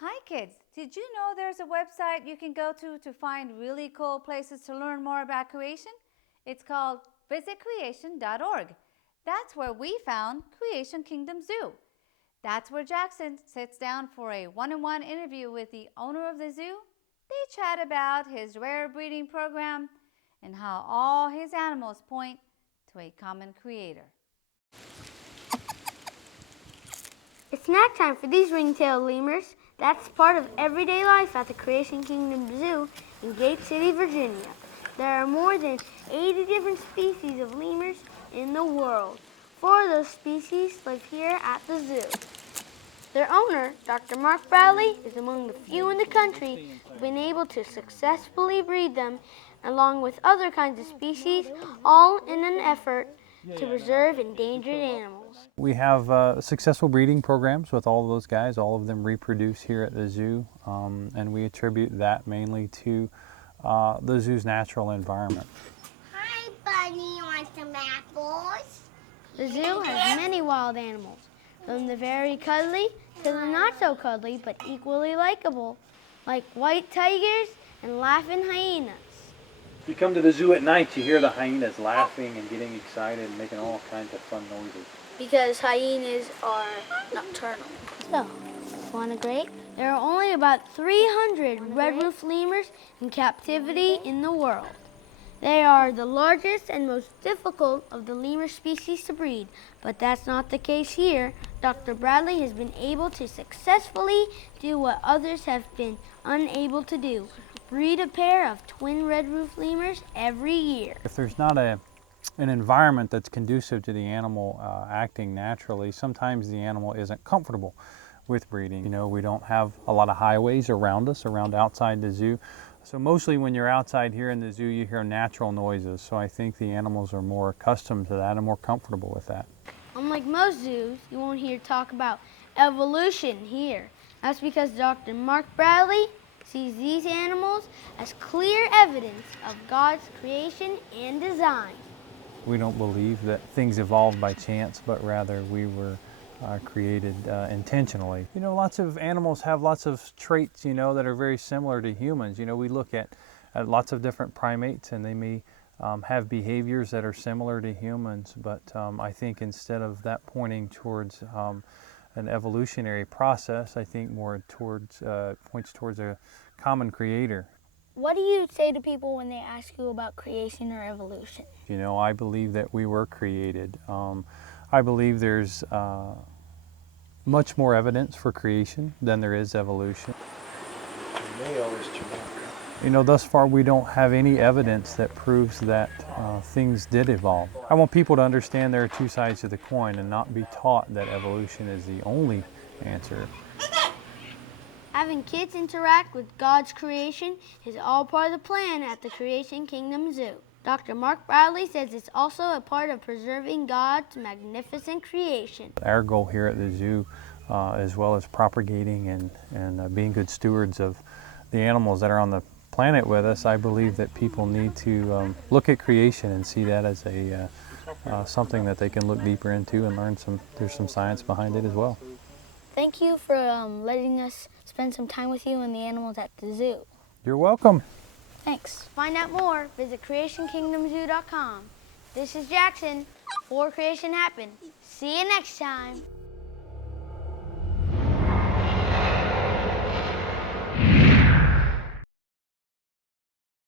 Hi kids, did you know there's a website you can go to find really cool places to learn more about creation? It's called visitcreation.org. That's where we found Creation Kingdom Zoo. That's where Jaxon sits down for a one-on-one interview with the owner of the zoo. They chat about his rare breeding program and how all his animals point to a common creator. It's snack time for these ring-tailed lemurs. That's part of everyday life at the Creation Kingdom Zoo in Gate City, Virginia. There are more than 80 different species of lemurs in the world. 4 of those species live here at the zoo. Their owner, Dr. Mark Bradley, is among the few in the country who've been able to successfully breed them, along with other kinds of species, all in an effort to preserve endangered animals. We have successful breeding programs with all of those guys. All of them reproduce here at the zoo, and we attribute that mainly to the zoo's natural environment. Hi, Bunny. Want some apples? The zoo has many wild animals, from the very cuddly to the not so cuddly but equally likable, like white tigers and laughing hyenas. You come to the zoo at night, you hear the hyenas laughing and getting excited and making all kinds of fun noises. Because hyenas are nocturnal. So, want a grape? There are only about 300 red-roofed lemurs in captivity in the world. They are the largest and most difficult of the lemur species to breed, but that's not the case here. Dr. Bradley has been able to successfully do what others have been unable to do: breed a pair of twin red-roofed lemurs every year. If there's not an environment that's conducive to the animal acting naturally, sometimes the animal isn't comfortable with breeding. You know, we don't have a lot of highways around us, around outside the zoo. So mostly when you're outside here in the zoo, you hear natural noises. So I think the animals are more accustomed to that and more comfortable with that. Unlike most zoos, you won't hear talk about evolution here. That's because Dr. Mark Bradley sees these animals as clear evidence of God's creation and design. We don't believe that things evolved by chance, but rather we were created intentionally. You know, lots of animals have lots of traits, you know, that are very similar to humans. You know, we look at lots of different primates and they may have behaviors that are similar to humans, but I think instead of that pointing towards an evolutionary process, I think more towards points towards a common creator. What do you say to people when they ask you about creation or evolution? You know, I believe that we were created. I believe there's much more evidence for creation than there is evolution. You know, thus far we don't have any evidence that proves that things did evolve. I want people to understand there are two sides to the coin and not be taught that evolution is the only answer. Having kids interact with God's creation is all part of the plan at the Creation Kingdom Zoo. Dr. Mark Bradley says it's also a part of preserving God's magnificent creation. Our goal here at the zoo, as well as propagating and being good stewards of the animals that are on the planet with us, I believe that people need to look at creation and see that as a something that they can look deeper into and learn there's some science behind it as well. Thank you for letting us spend some time with you and the animals at the zoo. You're welcome. Thanks. Find out more, visit creationkingdomzoo.com. This is Jaxon for Creation Happened. See you next time.